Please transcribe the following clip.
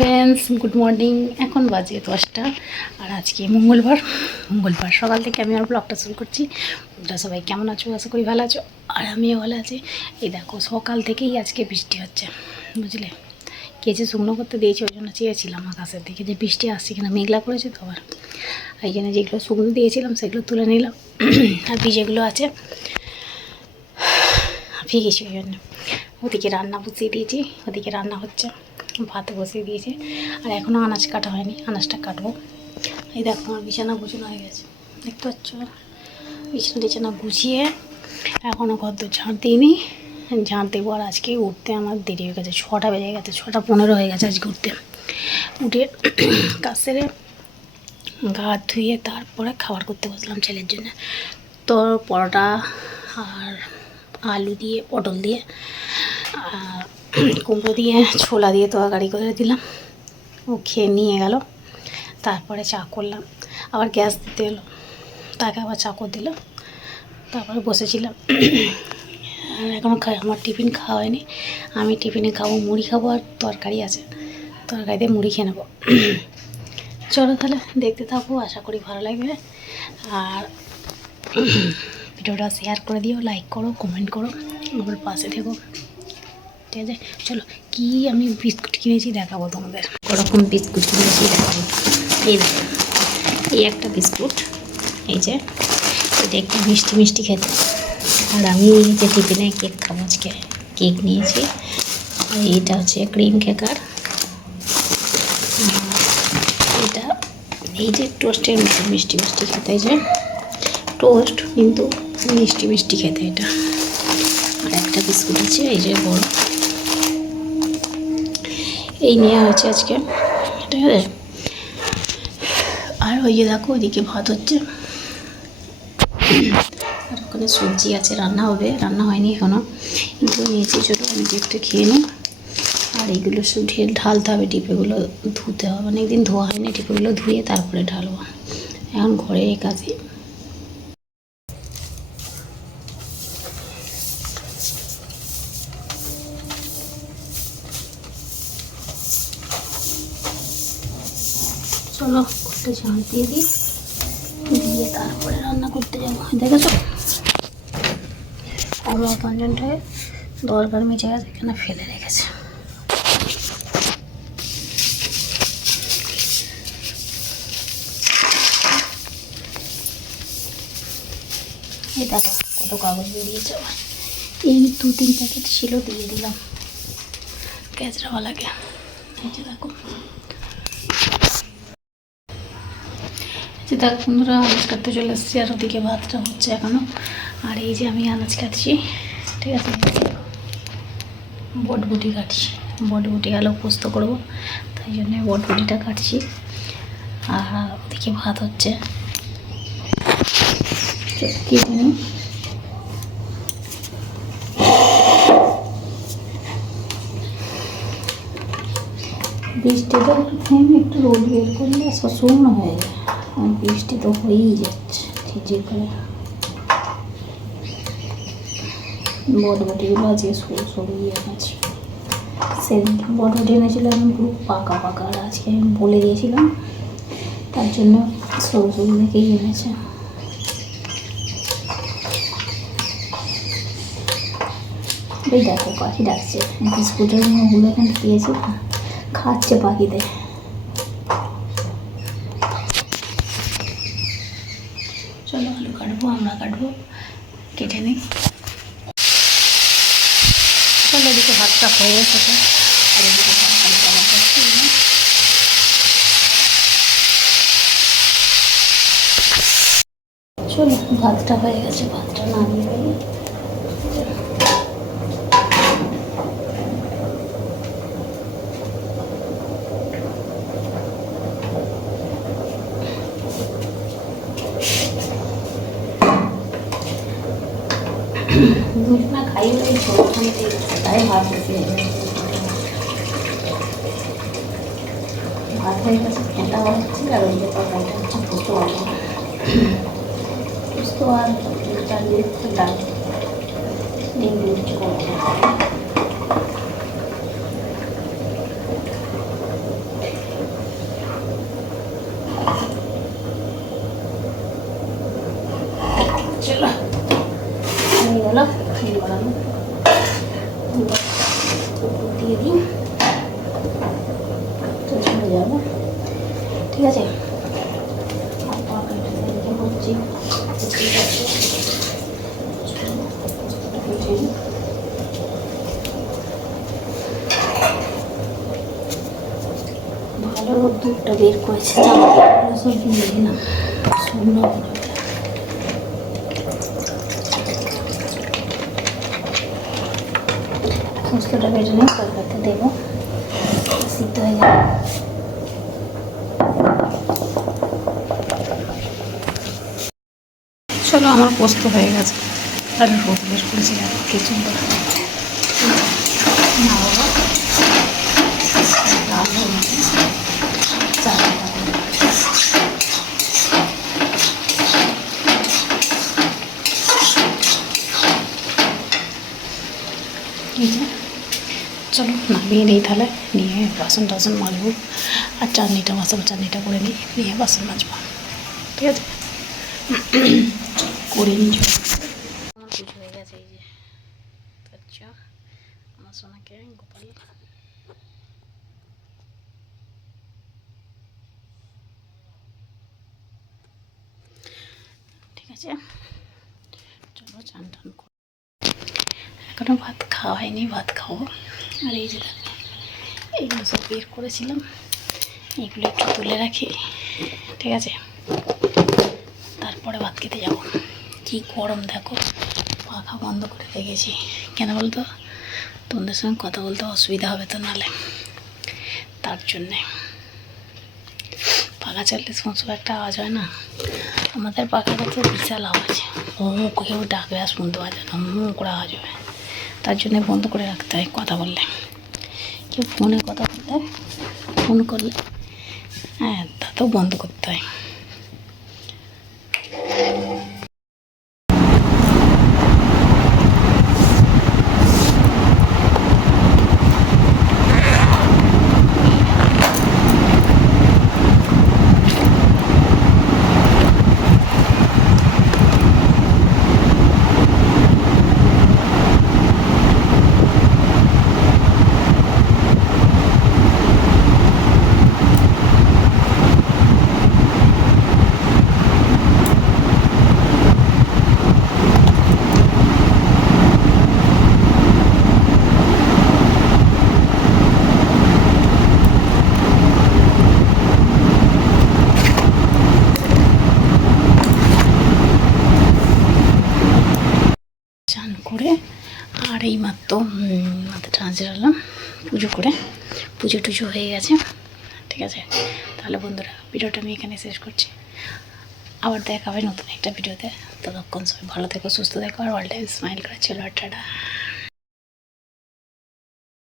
Friends good morning এখন বাজে দশটা, আর আজকে মঙ্গলবার। মঙ্গলবার সকাল থেকে আমি আর ব্লগটা শুরু করছি। তোমরা সবাই কেমন আছো? আশা করি ভালো আছো, আর আমিও ভালো আছি। এই দেখো, সকাল থেকেই আজকে বৃষ্টি হচ্ছে, বুঝলে? কেচে শুকনো করতে দিয়েছি, ওই জন্য চেয়েছিলাম আকাশের দিকে যে বৃষ্টি আসছে কিনা, মেঘলা করেছে তো আবার। এই জন্য যেগুলো শুকনো দিয়েছিলাম, সেগুলো তুলে নিলাম। আর ভিজেগুলো আছে। ভিগেছি ওই জন্য। ওদিকে রান্না বসিয়ে দিয়েছি, ওদিকে রান্না হচ্ছে। ভাত বসিয়ে দিয়েছে। আর এখনও আনাজ কাটা হয়নি, আনাজটা কাটবো। এই দেখো আমার বিছানা গুছানো হয়ে গেছে। দেখতে পাচ্ছ? বিছানা টিছানা গুছিয়ে এখনও ঘর তো ঝাঁট দিইনি। ঝাঁট দেবো আর আজকে উঠতে আমার দেরি হয়ে গেছে, ছটা বেজে গেছে, ছটা পনেরো হয়ে গেছে আজকে উঠতে। উঠে কাজ সেরে গা ধুয়ে তারপরে খাবার করতে বসলাম ছেলের জন্য। তো পরোটা আর আলু দিয়ে, পটল দিয়ে, আর কুমড়ো দিয়ে, ছোলা দিয়ে তরকারি করে দিলাম। ও খেয়ে নিয়ে গেল। তারপরে চা করলাম। আবার গ্যাস দিতে এলো। তাকে আবার চা করে দিল তারপরে বসেছিলাম। এখনও খাই আমার টিফিন খাওয়া হয়নি। আমি টিফিনে খাব, মুড়ি খাব আর তরকারি আছে। তরকারি দিয়ে মুড়ি খেয়ে নেব। চলো তাহলে দেখতে থাকব আশা করি ভালো লাগবে। আর ভিডিওটা শেয়ার করে দিও লাইক করো কমেন্ট করো। আমার পাশে থেকো। ঠিক আছে? চলো, কি আমি বিস্কুট কিনেছি দেখাবো তোমাদের। ওরকম বিস্কুট কিনেছি দেখাবো। এই এই একটা বিস্কুট, এই যে, এটা একটু মিষ্টি মিষ্টি খেতে। আর আমি যে টিফিনে কেক খাব আজকে, কেক নিয়েছি। আর এইটা হচ্ছে ক্রিম কেকার। এটা, এই যে টোস্টের মতো মিষ্টি মিষ্টি খেতে যে। টোস্ট কিন্তু মিষ্টি মিষ্টি খেতে এটা। আর একটা বিস্কুট আছে, এই যে বড়। এই নেওয়া হয়েছে আজকে। ঠিক আছে? আর ওই যে দেখো ওইদিকে ভাত হচ্ছে। আর ওখানে সবজি আছে, রান্না হবে। রান্না হয়নি এখনও এগুলো নিয়েছি ছোটো, আমি একটু খেয়ে নিই। আর এইগুলো সব ঢেল ঢালতে হবে, ডিপেগুলো ধুতে হবে। অনেকদিন ধোয়া হয়নি, ডিপেগুলো ধুয়ে তারপরে ঢালবো। এখন ঘরে কাজে চলো করতে ঝাঁট দিয়ে দিই দিয়ে তারপরে রান্না করতে যাব। দেখেছ? কলা পাঞ্জনটা হয়ে দরকার গেছে এখানে ফেলে রেখেছে। এই দেখো, কত কাগজ বেরিয়েছে। আবার এই দু, তিন প্যাকেট ছিল, দিয়ে দিলাম। ক্যাচরাওয়ালাকে দেখো। যে দেখ বন্ধুরা, আনাজ কাটতে চলে এসেছি আর ওদিকে ভাতটা হচ্ছে এখনও আর এই যে আমি আনাজ কাটছি, ঠিক আছে? বটবুটি কাটছি। বটবুটি আলু পোস্ত করব, তাই জন্য বটবুটিটা কাটছি। আর ওদিকে ভাত হচ্ছে। কি একটু থেমে একটু রোদ বের করলে সব শুকনো হয়ে যায়। বৃষ্টি তো হয়েই যাচ্ছে, ঠিক যে করে। বটবটিগুলো আজকে সরু সরু ইয়ে আছে সেদিন বটবটি এনেছিলাম আমি পুরো পাকা পাকা, আর আজকে আমি বলে দিয়েছিলাম, তার জন্য সরু সরু দেখেই এনেছে। দেখো, পাখি ডাকছে। বিস্কুটের ওগুলো এখানে দিয়েছি খাচ্ছে পাখিদের চলো আলু কাটবো আমরা কাটবো কেটে নিই। চলো এদিকে ভাতটা হয়ে গেছে আর এদিকে চলো, ভাতটা হয়ে গেছে, ভাতটা নামিয়ে দিই দুধটা খাই ওই ছোটখানে তাই ভাত বসিয়ে ভাত হয়ে গেছে ঠান্ডা হচ্ছে আর ওই যে তরকারিটা হচ্ছে পোস্ত বানাবো পোস্ত আর চাল দিয়ে ডাল ডিম দিয়ে কিছু করব করানো দিয়ে চলে যাব ঠিক আছে। ভালো রোদ্দুরটা বের করেছে। সব দিয়ে দিলাম সমস্তটা বেটে নিয়ে তরকারিতে দেবো। সিদ্ধ হয়ে যাবে চলো আমার পোস্ত হয়ে গেছে। তাহলে রোদ বের করেছি দেখো কি সুন্দর না বাবা। এই যে। চলো, নামিয়ে নিই তাহলে। নিয়ে বাসন টাসন মাজবো। আর চাটনিটা মশলা চাটনিটা করে নিই। নিয়ে বাসন মাজবো। ঠিক আছে? করে নিই। হয়ে গেছে যে। আচ্ছা গোপাল। ঠিক আছে? চলো, চান টান করে। এখনও ভাত খাওয়া হয়নি, ভাত খাব। আর এই যে দেখো এইগুলো সব বের করেছিলাম। এইগুলো একটু তুলে রাখি, ঠিক আছে? তারপরে ভাত খেতে যাব। কি গরম দেখো, পাখা বন্ধ করে রেখেছি। কেন বলতো? তোমাদের সঙ্গে কথা বলতে অসুবিধা হবে তো নালে। তার জন্যে। পাখা চাললে সমস্ত একটা আওয়াজ হয় না? আমাদের পাখাটা তো বিশাল আওয়াজ। হু কেউ ডাকবে আর শুনতে পাওয়া যায় না। হু করে আওয়াজ হবে। তার জন্য বন্ধ করে রাখতে হয় কথা বললে। কেউ ফোনে কথা বললে, ফোন করলে হ্যাঁ তাতেও বন্ধ করতে হয় চান করে উম, মাথাটা আঁচড়ালাম পুজো করে। পুজো টুজো হয়ে গেছে। ঠিক আছে? তাহলে বন্ধুরা ভিডিওটা আমি এখানে শেষ করছি। আবার দেখা হবে নতুন একটা ভিডিওতে। ততক্ষণ সবাই ভালো থেকো সুস্থ থেকো আর ওয়ার্ল্ড টাইম স্মাইল করে চলো টাটা।